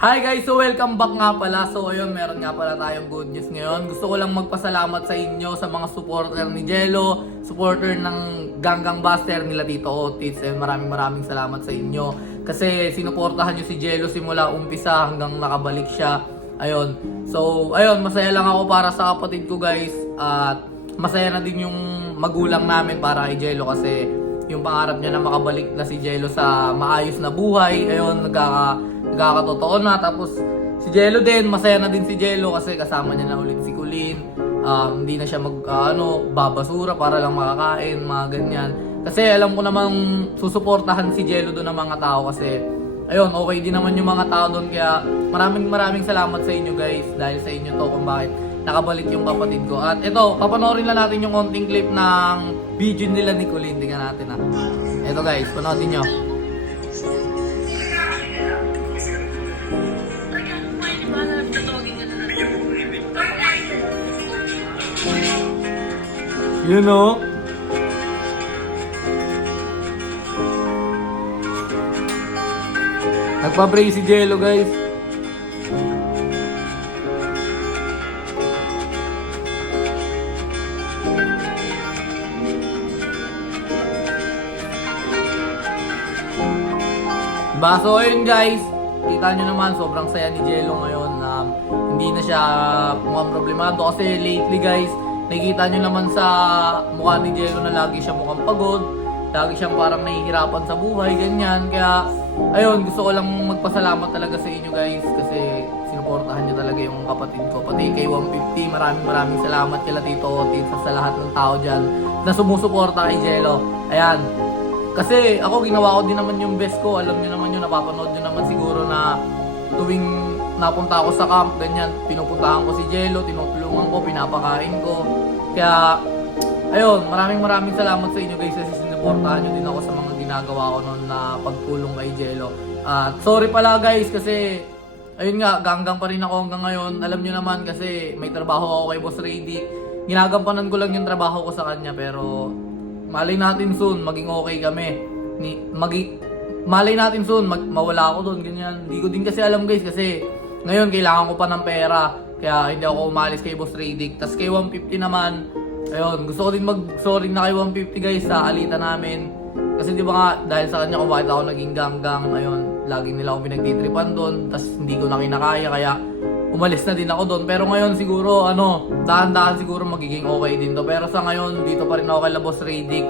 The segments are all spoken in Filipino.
Hi guys! So welcome back nga pala. So ayun, meron nga pala tayong good news ngayon. Gusto ko lang magpasalamat sa inyo sa mga supporter ni Jello, supporter ng Ganggang Buster nila Tito Otis. Maraming salamat sa inyo. Kasi sinuportahan nyo si Jello simula umpisa hanggang nakabalik siya. Ayun. So ayun, masaya lang ako para sa kapatid ko guys. At masaya na din yung magulang namin para kay Jello kasi yung pangarap niya na makabalik na si Jello sa maayos na buhay. Ayun, nagkakatotoo na. Tapos si Jello din, masaya na din si Jello kasi kasama niya na ulit si Colleen. Hindi na siya babasura para lang makakain, mga ganyan. Kasi alam ko namang susuportahan si Jello doon ng mga tao kasi ayun, okay din naman yung mga tao doon. Kaya maraming salamat sa inyo guys. Dahil sa inyo to kung bakit nakabalik yung kapatid ko. At ito, papanoorin lang natin yung konting clip ng video nila ni Colleen. Tingnan natin ha. Ito guys, panoodin nyo. You know? Nagpa-pray si Jello guys. So ayun guys, kita nyo naman sobrang saya ni Jello ngayon. Hindi na siya mukhang problemado kasi lately guys, nakikita nyo naman sa mukha ni Jello na lagi siya mukhang pagod. Lagi siyang parang nahihirapan sa buhay, ganyan. Kaya ayun, gusto ko lang magpasalamat talaga sa inyo guys kasi sinuportahan nyo talaga yung kapatid ko. Pati kay 150, maraming salamat kila Tito Otis sa lahat ng tao dyan na sumusuporta kay Jello. Ayan. Kasi ako ginawa ko din naman yung best ko. Alam niyo naman yun, napapanood niyo naman siguro na tuwing napunta ako sa camp, ganyan, pinupuntahan ko si Jello, tinutulungan ko, pinapakain ko. Kaya, ayun, maraming salamat sa inyo guys kasi sinuportahan niyo din ako sa mga ginagawa ko noon na pagpulong kay Jello. At sorry pala guys kasi, ayun nga, ganggang pa rin ako hanggang ngayon. Alam niyo naman kasi may trabaho ako kay Boss Rady. Ginagampanan ko lang yung trabaho ko sa kanya pero malay natin soon, maging okay kami. Malay natin soon, mawala ako doon, ganyan. Hindi ko din kasi alam guys kasi ngayon kailangan ko pa ng pera. Kaya hindi ako umalis kay Boss Radic. Tas kay 150 naman, ayun, gusto ko din mag-sorry na kay 150 guys sa alita namin. Kasi di ba nga, dahil sa kanya kung bakit ako naging ganggang, ayun, laging nila ako pinagtitripan doon. Tas hindi ko na kinakaya, kaya umalis na din ako doon. Pero ngayon siguro, dahan-dahan siguro magiging okay din to. Pero sa ngayon, dito pa rin ako kay Boss Radic.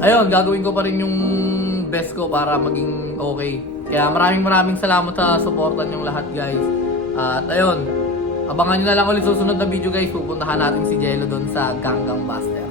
Ayun, gagawin ko pa rin yung best ko para maging okay. Kaya maraming salamat sa supportan yung lahat guys. At ayun, abangan nyo na lang ulit susunod na video guys. Pupuntahan natin si Jello doon sa Ganggang Buster.